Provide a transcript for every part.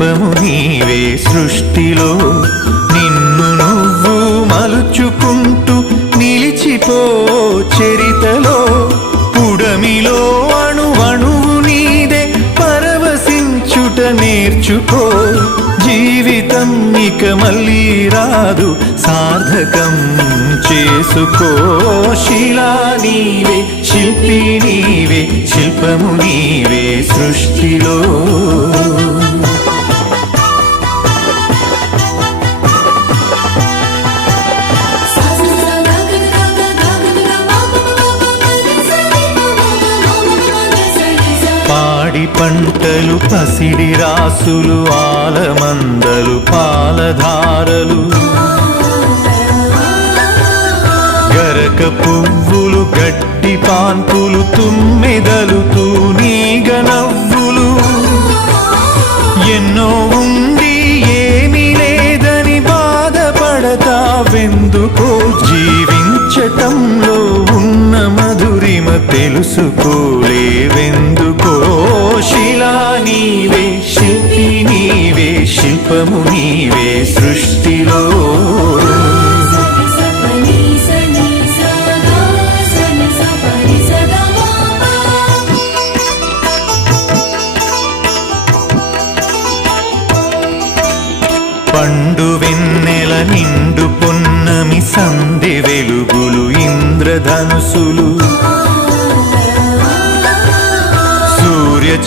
శిల్పము నీవే సృష్టిలో. నిన్ను నువ్వు మలుచుకుంటూ నిలిచిపో చరితలో. పుడమిలో అణువణువు నీదే పరవశించుట నేర్చుకో. జీవితం ఇక మళ్ళీ రాదు సార్థకం చేసుకో. శిలా నీవే పంటలు రాసులు ఆలమందలు పాలధారలు. గరక పువ్వులు గడ్డి పాన్పులు తుమ్మెదలు తూనీగ నవ్వులు. ఎన్నో ఉండి ఏమీ లేదని బాధపడతావెందుకో జీవించటంలో మధురిమ తెలుసుకోలేవెందుకో? శిలా నీవే శిల్పి నీవే శిల్పము నీవే సృష్టిలో పండు వెన్నెల నిండు పొన్నమి సంధి వెలుగులు ఇంద్రధనుసులు.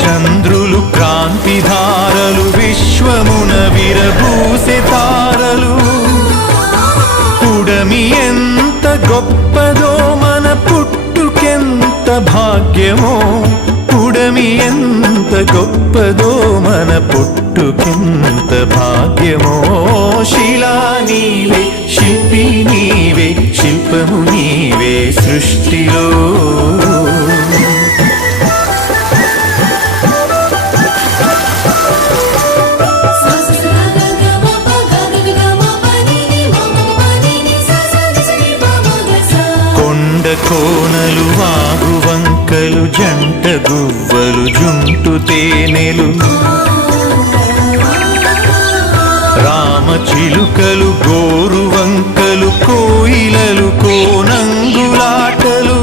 చంద్రులు క్రాంతిధారలు విశ్వమున విరబూసె తారలు. కుడమి ఎంత గొప్పదో మన పుట్టుకెంత భాగ్యమో. కుడమి ఎంత గొప్పదో మన పుట్టుకెంత భాగ్యమో. శిలా నీవే శిల్పి నీవే శిల్పము నీవే సృష్టిలో. కోనలు వాగు వంకలు జంట గువ్వలు జుంటు తేనెలు. రామ చిలుకలు గోరు వంకలు కోయిలలు కోనంగులాటలు.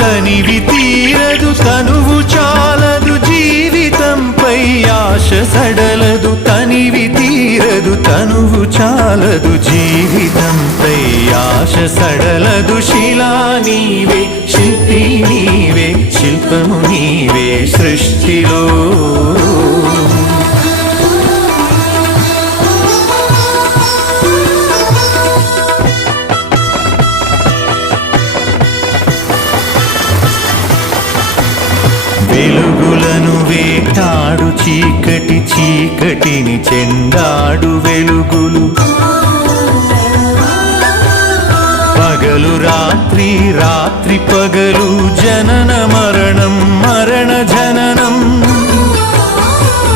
తనివి తీరదు తనువు చాలదు జీవితంపై ఆశ సడలదు తనివి తీరదు తనువు చాలదు జీవితంపై ఆశ సడలదు. శిలా నీవే శిల్పి నీవే శిల్పము నీవే సృష్టిలో. చీకటిని చెండాడు వెలుగులు. పగలు రాత్రి రాత్రి పగలు జనన మరణం మరణ జననం.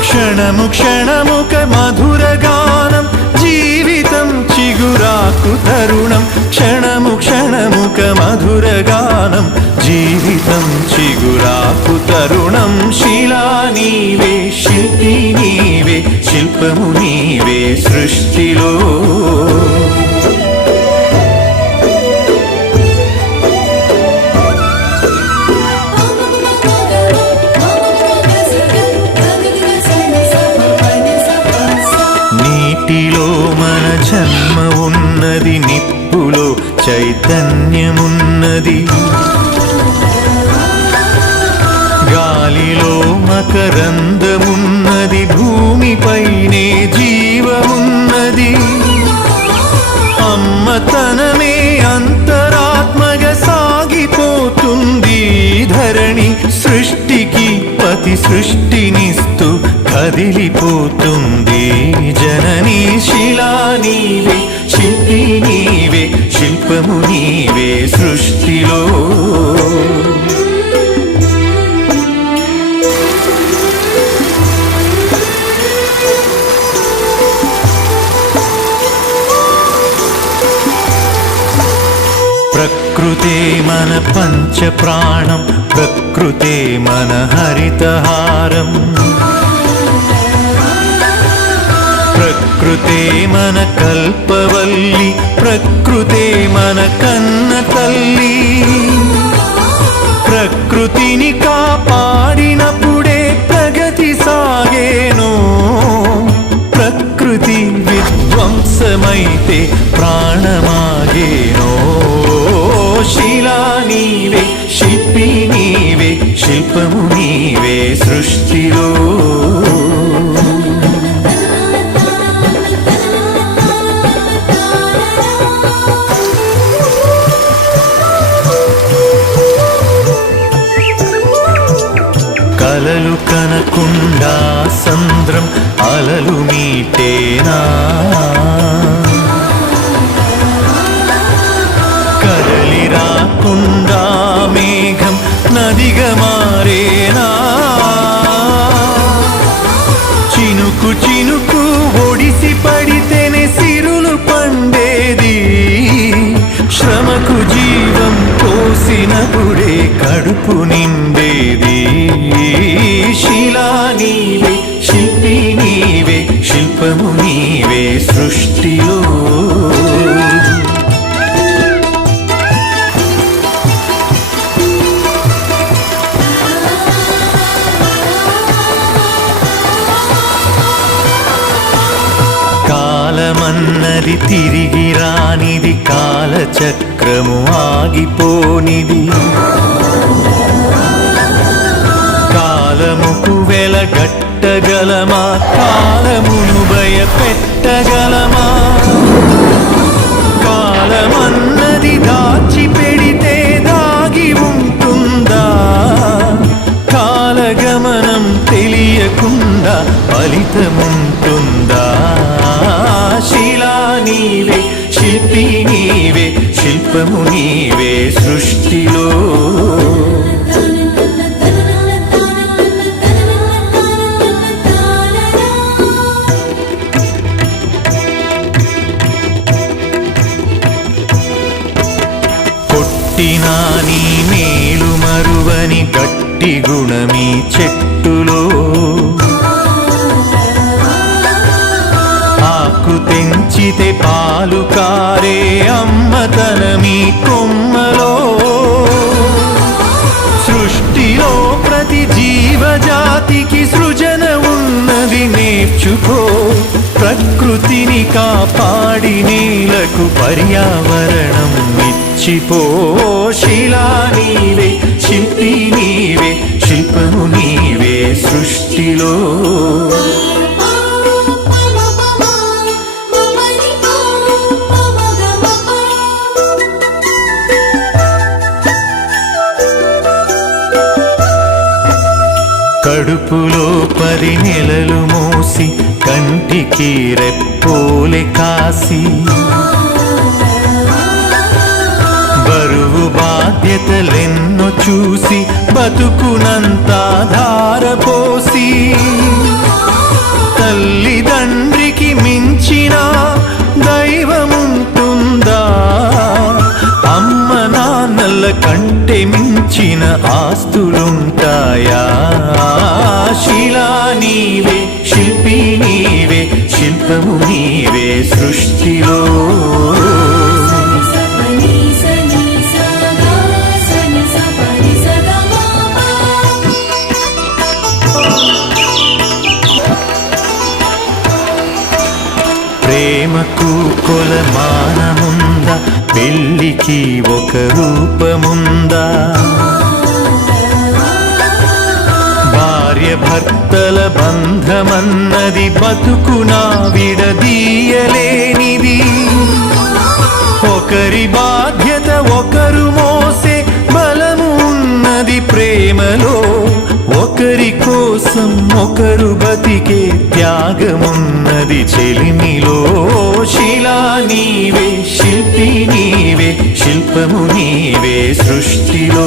క్షణము క్షణముక మధుర గానం జీవితం చిగురాకు తరుణం. క్షణము క్షణముక మధుర గానం జీవితం చిగురాకు తరుణం. శిలా శిల్పము నీవే సృష్టిలో. నీటిలో మన జన్మ ఉన్నది నిప్పులో చైతన్యమున్నది. గాలిలో మకరందమున్నది ఉన్నది భూమిపైనే జీవమున్నది. అమ్మ తనమే అంతరాత్మగ సాగిపోతుంది. ధరణి సృష్టికి పతి సృష్టినిస్తూ కదిలిపోతుంది. జనని శిలా నీవే శిల్పి నీవే శిల్పము నీవే సృష్టిలో. మన పంచ ప్రాణం ప్రకృతే మన హరితహారం. ప్రకృతే మన కల్పవల్లి ప్రకృతే మన కన్న తల్లి. ప్రకృతిని కాపాడినప్పుడే ప్రగతి సాగేను. ప్రకృతి విధ్వంసమైతే శిల్పము నీవే సృష్టిలో. కలలు కనకుండా సంద్రం అలలు మీటేనా? కదలి రాకుండా నదిగా మారేనా చినుకు చినుకు ఒడిసి పడితేనే సిరులు పండేది. శ్రమకు జీవం పోసినప్పుడే కడుపు నిండేది. శిలా నీవే శిల్పి నీవే శిల్పము నీవే సృష్టిలో కాలము ఆగిపోనిది. కాలముకు వెలగట్టగలమా కాలమును భయపెట్టగలమా కాలమన్నది దాచి పెడితే దాగి ఉంటుందా? కాలగమనం తెలియకుండా ఫలితముంటుందా? శిలా నీవే శిల్పి నీవే శిల్పము నీవే సృష్టిలో. కొట్టినా నీ మేలు మరువని గట్టి గుణమీ చెట్టు ప్రకృతిని కాపాడి నీలకు పర్యావరణం ఇచ్చిపో. శిలా నీవే శిల్పి నీవే శిల్పము నీవే సృష్టిలో. కడుపులో పది నెలలు కంటికి రెప్పూలి కాసి. బరువు బాధ్యతలెన్నో చూసి బతుకునంతా ధారపోసి తల్లిదండ్రికి మించిన దైవముంటుందా? అమ్మ నాన్నల కంటే మించిన ఆస్తులుంటాయా? శిలా నీవే శిల్ సమస్తము నీవే సృష్టిలో. ప్రేమకు కొలమానముందా పెళ్ళికి ఒక రూపముందా. భర్తల బంధమన్నది బతుకునా విడదీయలేనిది. ఒకరి బాధ్యత ఒకరు మోసే బలము ఉన్నది ప్రేమలో. ఒకరి కోసం ఒకరు బతికే త్యాగమున్నది చెలిమిలో. శిలా నీవే శిల్పి నీవే శిల్పము నీవే సృష్టిలో.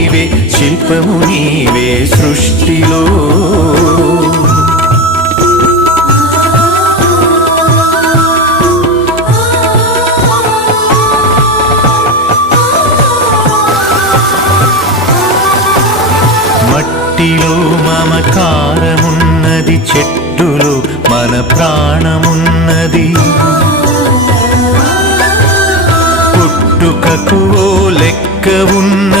దీపము నీవే సృష్టిలో. మట్టిలో మమకారమున్నది చెట్టులో మన ప్రాణమున్నది. పుట్టుకకు లెక్క ఉన్నది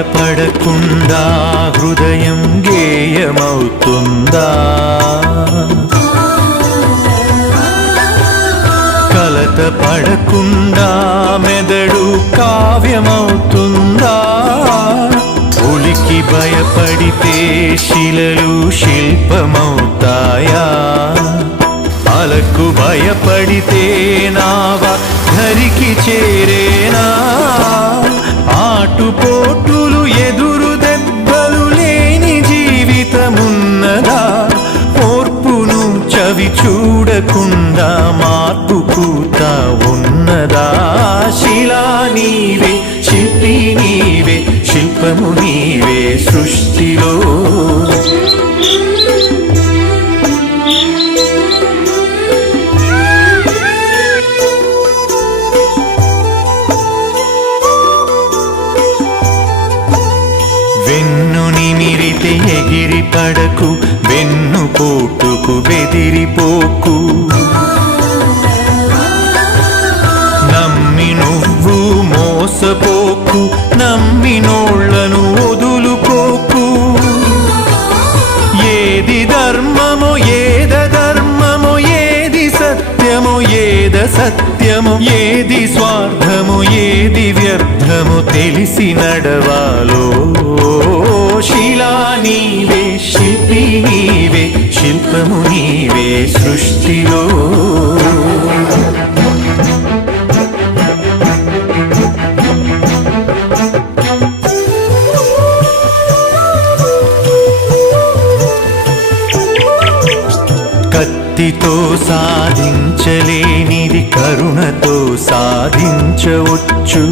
గాయపడకుండా హృదయం గేయమవుతుందా? కలత పడకుండా మెదడు కావ్యమవుతుందా? ఉలికి భయపడితే శిలలు శిల్పమవుతాయా? అలకు భయపడితే నావ ధరికి చేరేనా? ఆటుపోటు ఎదురు దెబ్బలు లేని జీవితమున్నదా? ఓర్పును చవి చూడకుండా మార్పు కూత ఉన్నదా? శిలా నీవే శిల్పి నీవే శిల్పము నీవే సృష్టి పడకు వెన్ను పోటుకు బెదిరిపోకు. నమ్మి నువ్వు మోసపోకు నమ్మి నోళ్ళను వదులుకోకు. ఏది ధర్మమో ఏద ధర్మమో ఏది సత్యమో ఏద సత్యమో ఏది స్వార్థము ఏది వ్యర్థము తెలిసి నడవాలో. శిలా నీవే శిల్పము నీవే సృష్టిలో. కత్తితో సాధించలేనిది కరుణతో సాధించవచ్చు.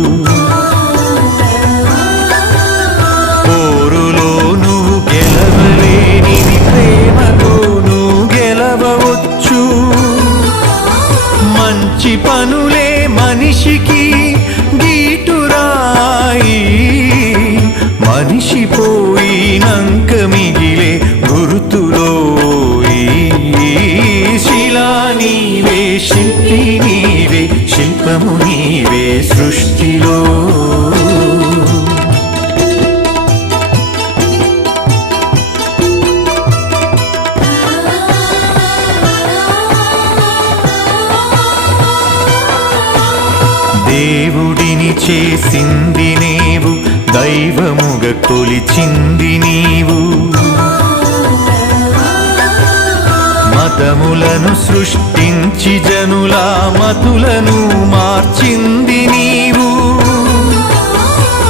దేవుడిని చేసింది నీవు దైవముగ కొలిచింది నీవు. మతములను సృష్టించి జనుల మతులను మార్చింది నీవు.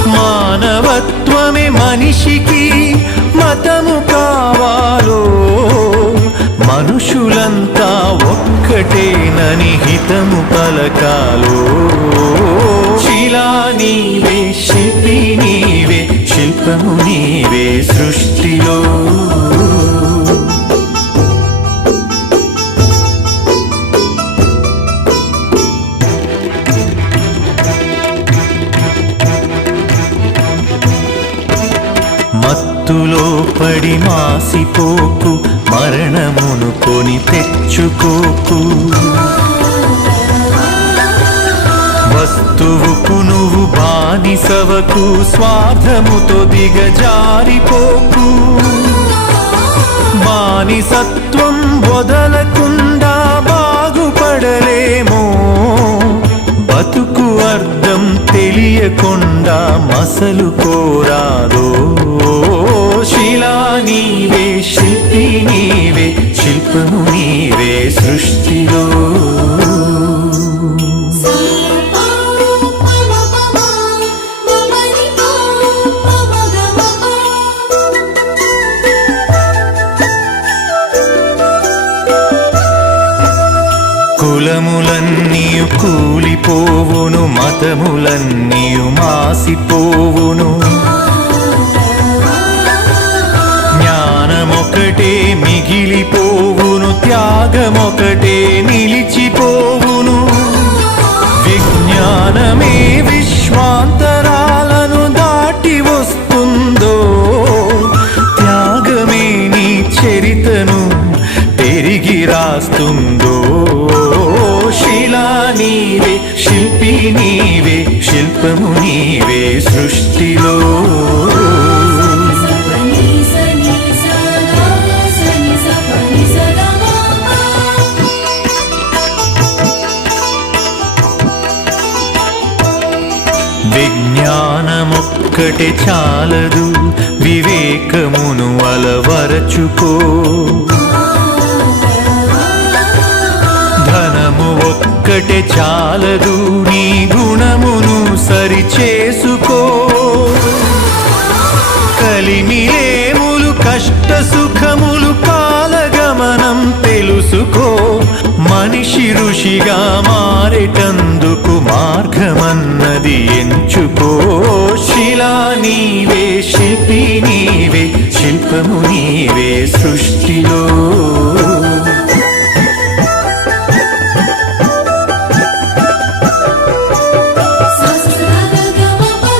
మానవత్వ మాత్రమే మనిషికి మతము కావాలో మనుషులంతా ఒక్కటేనని హితము పలకాలో. శిలా నీవే శిల్పి నీవే శిల్పము నీవే సృష్టిలో. మత్తులో పడి మాసిపోకు మరణమును కొని తెచ్చుకోకు. వస్తువుకు నువ్వు బానిసవకు స్వార్థముతో దిగజారిపోకు. బానిసత్వం వదలకుండా బాగుపడలేమో బతుకు అర్థం తెలియకుండా మసలు విజ్ఞానమొక్కటే చాలదు. వివేకమును అలవరచుకో. ధనము ఒక్కటే చాలదు. నీ గుణమును సరిచేసుకో. కలిమిలేములు కష్ట సుఖములు కాలగమనం తెలుసుకో. మనిషి ఋషిగా మారేటందుకు మార్గమన్నది ఎంచుకో. శిలా నీవే శిల్పి నీవే శిల్పము నీవే సృష్టిలో. సా సా గమ ప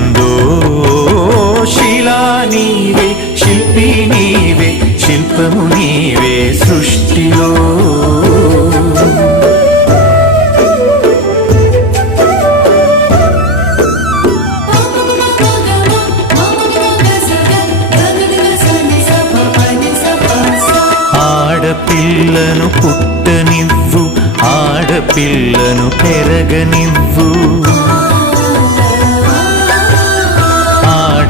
దీపము నీవే సృష్టిలో. ఆడపిల్లను పుట్టనివ్వు ఆడపిల్లను పెరగనివ్వు.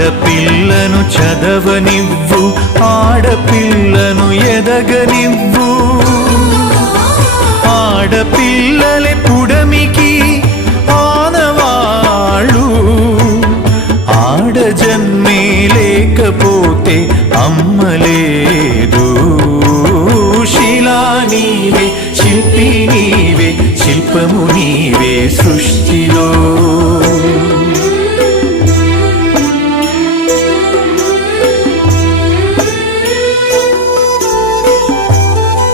ఆడపిల్లను చదవనివ్వు ఆడపిల్లను ఎదగనివ్వు. ఆడపిల్లలే పుడమికి ఆనవాళ్ళు. ఆడ జన్మే లేకపోతే అమ్మలేదు శిలా నీవే శిల్పి నీవే శిల్పము నీవే సృష్టి